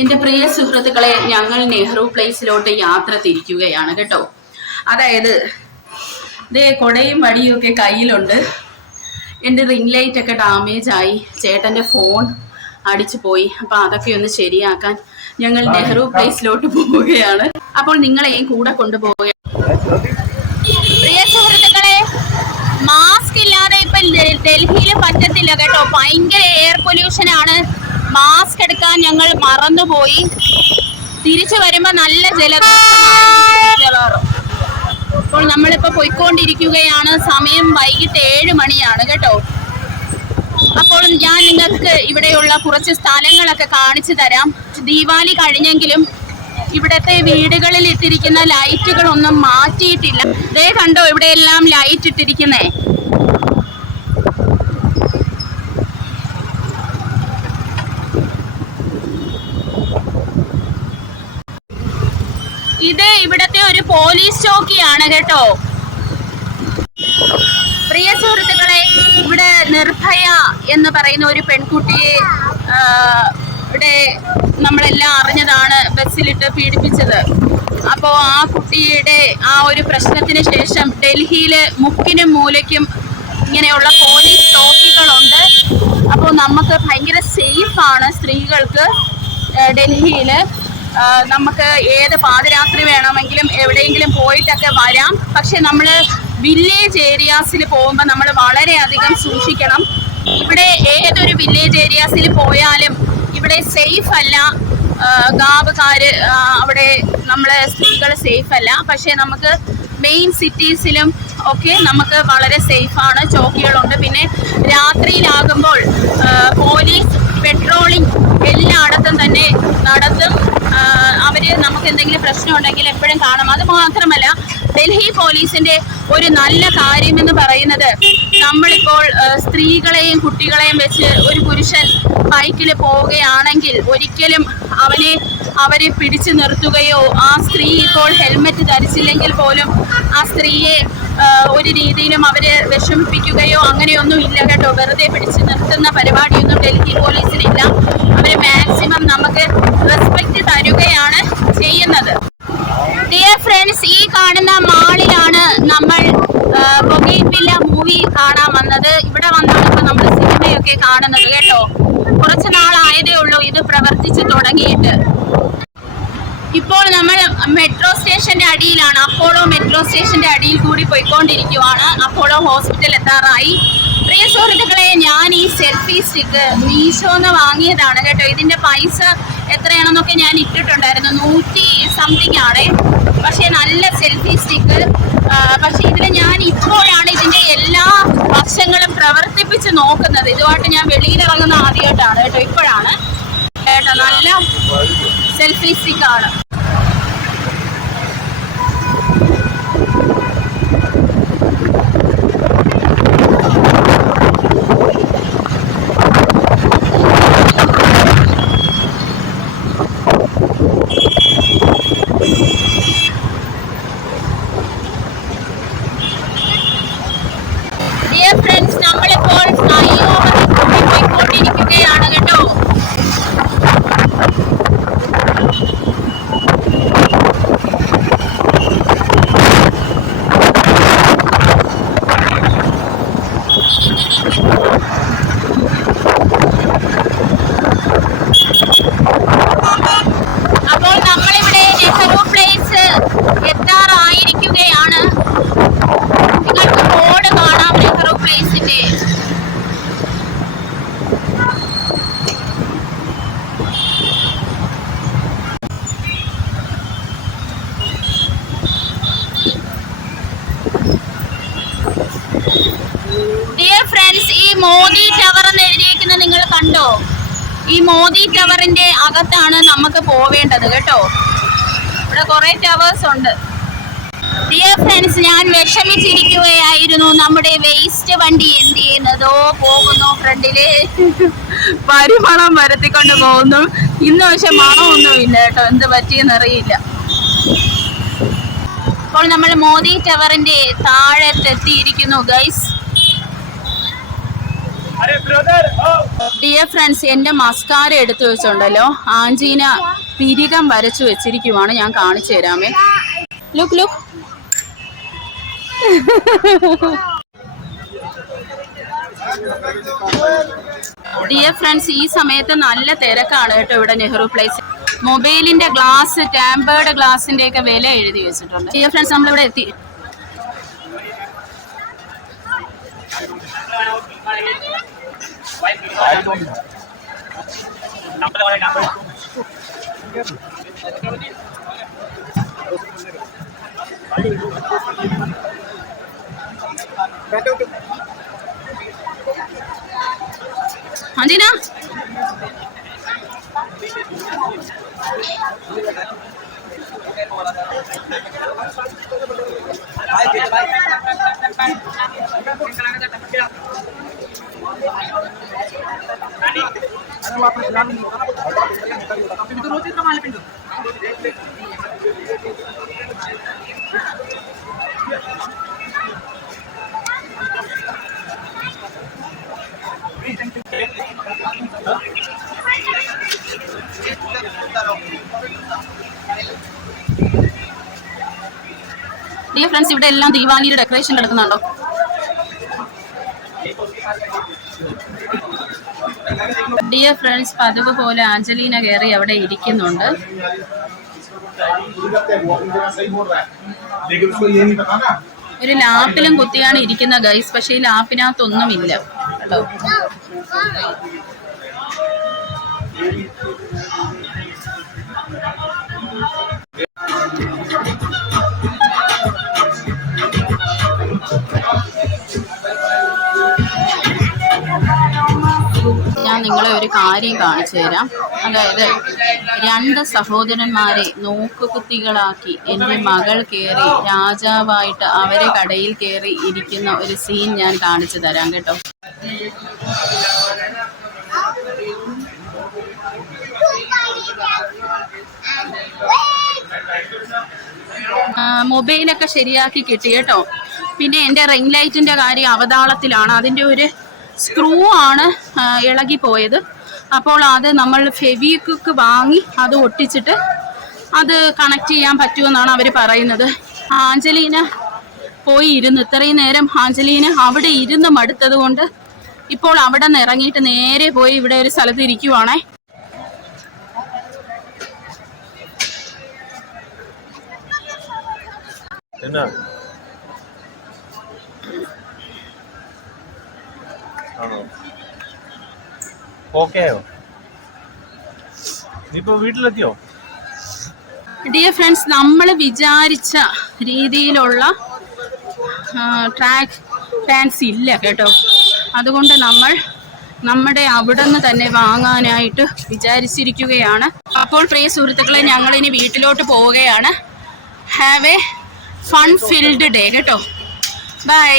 എൻ്റെ പ്രിയ സുഹൃത്തുക്കളെ, ഞങ്ങൾ നെഹ്റു പ്ലേസിലോട്ട് യാത്ര തിരിക്കുകയാണ് കേട്ടോ. അതായത് ഇതേ കൊടയും വടിയും ഒക്കെ കയ്യിലുണ്ട്. എൻ്റെ റിംഗ് ലൈറ്റ് ഒക്കെ ഡാമേജ് ആയി, ചേട്ടൻ്റെ ഫോൺ അടിച്ചു പോയി. അപ്പം അതൊക്കെ ഒന്ന് ശരിയാക്കാൻ ഞങ്ങൾ നെഹ്റു പ്ലേസിലോട്ട് പോവുകയാണ്. അപ്പോൾ നിങ്ങളെയും കൂടെ കൊണ്ടുപോവുകയാണ്. പ്രിയ സുഹൃത്തുക്കളെ, മാസ്ക് ഇല്ലാതെ ഇപ്പം ഡൽഹിയിൽ പറ്റത്തില്ല കേട്ടോ. ഭയങ്കര എയർ പൊല്യൂഷൻ ആണ്. മാസ്ക് എടുക്കാൻ ഞങ്ങൾ മറന്നുപോയി. തിരിച്ചു വരുമ്പോൾ നല്ല ജലദോഷം. അപ്പോൾ നമ്മളിപ്പോൾ പോയിക്കൊണ്ടിരിക്കുകയാണ്. സമയം വൈകിട്ട് 7 മണിയാണ് കേട്ടോ. അപ്പോൾ ഞാൻ നിങ്ങൾക്ക് ഇവിടെയുള്ള കുറച്ച് സ്ഥലങ്ങളൊക്കെ കാണിച്ചു തരാം. ദീപാവലി കഴിഞ്ഞെങ്കിലും ഇവിടത്തെ വീടുകളിൽ ഇട്ടിരിക്കുന്ന ലൈറ്റുകളൊന്നും മാറ്റിയിട്ടില്ല. ദേ കണ്ടോ, ഇവിടെയെല്ലാം ലൈറ്റ് ഇട്ടിരിക്കുന്നേ. ഇത് ഇവിടത്തെ ഒരു പോലീസ് ചോക്കിയാണ് കേട്ടോ. പ്രിയ സുഹൃത്തുക്കളെ, ഇവിടെ നിർഭയ എന്ന് പറയുന്ന ഒരു പെൺകുട്ടിയെ ഇവിടെ നമ്മളെല്ലാം അറിഞ്ഞതാണ്, ബസ്സിലിട്ട് പീഡിപ്പിച്ചത്. അപ്പോൾ ആ കുട്ടിയുടെ ആ ഒരു പ്രശ്നത്തിന് ശേഷം ഡൽഹിയിൽ മുക്കിനും മൂലയ്ക്കും ഇങ്ങനെയുള്ള പോലീസ് ചോക്കികളുണ്ട്. അപ്പോൾ നമുക്ക് ഭയങ്കര സേഫാണ് സ്ത്രീകൾക്ക് ഡൽഹിയിൽ. നമുക്ക് ഏത് പാതിരാത്രി വേണമെങ്കിലും എവിടെയെങ്കിലും പോയിട്ടൊക്കെ വരാം. പക്ഷെ നമ്മൾ വില്ലേജ് ഏരിയാസിൽ പോകുമ്പോൾ നമ്മൾ വളരെയധികം സൂക്ഷിക്കണം. ഇവിടെ ഏതൊരു വില്ലേജ് ഏരിയാസിൽ പോയാലും ഇവിടെ സേഫ് അല്ല. ഗാവുകാർ അവിടെ നമ്മളെ സ്ത്രീകൾ സേഫ് അല്ല. പക്ഷെ നമുക്ക് മെയിൻ സിറ്റീസിലും ഒക്കെ നമുക്ക് വളരെ സേഫാണ്. ചോക്കികളുണ്ട്. പിന്നെ രാത്രിയിലാകുമ്പോൾ പോലീസ് പെട്രോളിംഗ് എല്ലായിടത്തും തന്നെ നടത്തും. അവർ നമുക്ക് എന്തെങ്കിലും പ്രശ്നം ഉണ്ടെങ്കിൽ എപ്പോഴും കാണും. അത് മാത്രമല്ല, ഡൽഹി പോലീസിന്റെ ഒരു നല്ല കാര്യം എന്ന് പറയുന്നത്, നമ്മളിപ്പോൾ സ്ത്രീകളെയും കുട്ടികളെയും വെച്ച് ഒരു പുരുഷൻ ബൈക്കിൽ പോവുകയാണെങ്കിൽ ഒരിക്കലും അവരെ പിടിച്ചു നിർത്തുകയോ, ആ സ്ത്രീ ഇപ്പോൾ ഹെൽമെറ്റ് ധരിച്ചില്ലെങ്കിൽ പോലും ആ സ്ത്രീയെ ഒരു രീതിയിലും അവര് വിഷമിപ്പിക്കുകയോ അങ്ങനെയൊന്നും ഇല്ല കേട്ടോ. വെറുതെ പിടിച്ചു നിർത്തുന്ന പരിപാടിയൊന്നും ഡൽഹി പോലീസിനില്ല. അവര് മാക്സിമം നമുക്ക് റെസ്പെക്ട് തരുകയാണ് ചെയ്യുന്നത്. ഡിയർ ഫ്രണ്ട്സ്, ഈ കാണുന്ന മാളിലാണ് നമ്മൾ ബൊഗെയ്ൻവില്ല മൂവി കാണാൻ വന്നത്. ഇവിടെ വന്നാണ് ഇപ്പൊ നമ്മൾ സിനിമയൊക്കെ കാണുന്നത് കേട്ടോ. കുറച്ച് നാളായതേ ഉള്ളൂ ഇത് പ്രവർത്തിച്ചു തുടങ്ങിയിട്ട്. ഇപ്പോൾ നമ്മൾ മെട്രോ സ്റ്റേഷന്റെ അടിയിലാണ്. അപ്പോളോ മെട്രോ സ്റ്റേഷന്റെ അടിയിൽ കൂടി പോയിക്കൊണ്ടിരിക്കുവാണ്. അപ്പോളോ ഹോസ്പിറ്റൽ എത്താറായി. പ്രിയ സുഹൃത്തുക്കളെ, ഞാൻ ഈ സെൽഫി സ്റ്റിക്ക് മീഷോന്ന് വാങ്ങിയതാണ് കേട്ടോ. ഇതിന്റെ പൈസ എത്രയാണെന്നൊക്കെ ഞാൻ ഇട്ടിട്ടുണ്ടായിരുന്നു. 100 സംതിങ് ആണ്. പക്ഷെ നല്ല സെൽഫി സ്റ്റിക്ക്. പക്ഷെ ഇതിൽ ഞാൻ ഇപ്പോഴാണ് ഇതിന്റെ എല്ലാ വശങ്ങളും പ്രവർത്തിപ്പിച്ച് നോക്കുന്നത്. ഇതുമായിട്ട് ഞാൻ വെളിയിലിറങ്ങുന്ന ആദ്യമായിട്ടാണ് കേട്ടോ. ഇപ്പോഴാണ് കേട്ടോ. നല്ല സെൽഫി സ്റ്റിക്കാണ്. ഡിയർ ഫ്രണ്ട്സ്, നമ്മളിപ്പോൾ പോയിക്കൊണ്ടിരിക്കുകയാണ് കേട്ടോ. അപ്പോൾ നമ്മളിവിടെ നെഹ്റു പ്ലേസ് എത്താറായിരിക്കുകയാണ്. നിങ്ങൾക്ക് ബോർഡ് കാണാം നെഹ്റു പ്ലേസിന്റെ. ഡിയർ ഫ്രണ്ട്സ്, ഈ മോദി ടവർ എന്ന് എഴുതിയിരിക്കുന്നത് നിങ്ങൾ കണ്ടോ? ഈ മോദി ടവറിന്റെ അകത്താണ് നമുക്ക് പോവേണ്ടത് കേട്ടോ. ഇവിടെ കുറെ ടവേഴ്സ് ഉണ്ട്. ഡിയർ ഫ്രണ്ട്സ്, ഞാൻ വിഷമിച്ചിരിക്കുകയായിരുന്നു. നമ്മുടെ വേസ്റ്റ് വണ്ടി എന്ത് ചെയ്യുന്നതോ പോകുന്നു. ഫ്രണ്ടില് പരിമളം വരുത്തിക്കൊണ്ട് പോകുന്നു. ഇന്ന് പക്ഷെ മണമൊന്നും ഇല്ല കേട്ടോ. എന്ത് പറ്റിയെന്നറിയില്ല. അപ്പോൾ നമ്മൾ മോദി ടവറിന്റെ താഴത്തെത്തിയിരിക്കുന്നു ഗൈസ്. ഡിയർ ഫ്രണ്ട്സ്, എൻ്റെ മസ്കാര എടുത്തു വെച്ചുണ്ടല്ലോ ആഞ്ചീന പിരികം വരച്ചു വെച്ചിരിക്കുവാണ്. ഞാൻ കാണിച്ചു തരാമേ. Look look. ഡിയർ ഫ്രണ്ട്സ്, ഈ സമയത്ത് നല്ല തിരക്കാണ് കേട്ടോ ഇവിടെ നെഹ്റു പ്ലേസ്. മൊബൈലിന്റെ ഗ്ലാസ്, ടാമ്പേർഡ് ഗ്ലാസിന്റെ ഒക്കെ വില എഴുതി വെച്ചിട്ടുണ്ട്. ഡിയർ ഫ്രണ്ട്സ്, നമ്മളിവിടെ എത്തി. हाँ ഡിയർ ഫ്രണ്ട്സ്, ഇവിടെ എല്ലാം ദീപാവലിയുടെ ഡെക്കറേഷൻ നടക്കുന്നുണ്ടോ? ഡിയർ ഫ്രണ്ട്സ്, പതിവ് പോലെ ആഞ്ചലീന കയറി അവിടെ ഇരിക്കുന്നുണ്ട്. ഒരു ലാപ്പിലും കുത്തിയാണ് ഇരിക്കുന്ന ഗൈസ്. പക്ഷേ ഈ ലാപ്പിനകത്തൊന്നുമില്ല കേട്ടോ. ഞാൻ നിങ്ങളെ ഒരു കാര്യം കാണിച്ചു തരാം. അതായത് 2 സഹോദരന്മാരെ നോക്കുകുത്തികളാക്കി എൻ്റെ മകൾ കയറി രാജാവായിട്ട് അവരെ കടയിൽ കയറി ഇരിക്കുന്ന ഒരു സീൻ ഞാൻ കാണിച്ചു തരാം കേട്ടോ. മൊബൈലൊക്കെ ശരിയാക്കി കിട്ടി കേട്ടോ. പിന്നെ എൻ്റെ റിംഗ് ലൈറ്റിൻ്റെ കാര്യം അവതാളത്തിലാണ്. അതിൻ്റെ ഒരു സ്ക്രൂ ആണ് ഇളകിപ്പോയത്. അപ്പോൾ അത് നമ്മൾ ഫെവിക്വിക്ക് വാങ്ങി അത് ഒട്ടിച്ചിട്ട് അത് കണക്ട് ചെയ്യാൻ പറ്റുമെന്നാണ് അവർ പറയുന്നത്. ആഞ്ചലീന പോയി ഇരുന്ന് ഇത്രയും നേരം ആഞ്ചലീന അവിടെ ഇരുന്ന് മടുത്തത് കൊണ്ട് ഇപ്പോൾ അവിടെ നിന്ന് ഇറങ്ങിയിട്ട് നേരെ പോയി ഇവിടെ ഒരു സ്ഥലത്ത് ഇരിക്കുവാണേ. വീട്ടിലെത്തിയോ? ഡിയർ ഫ്രണ്ട്സ്, നമ്മൾ വിചാരിച്ച രീതിയിലുള്ള ട്രാക്ക് പാൻസ് ഇല്ല കേട്ടോ. അതുകൊണ്ട് നമ്മൾ നമ്മുടെ അവിടെ നിന്ന് തന്നെ വാങ്ങാനായിട്ട് വിചാരിച്ചിരിക്കുകയാണ്. അപ്പോൾ പ്രിയ സുഹൃത്തുക്കളെ, ഞങ്ങളിനി വീട്ടിലോട്ട് പോവുകയാണ്. Have A fun filled day കേട്ടോ. ബൈ.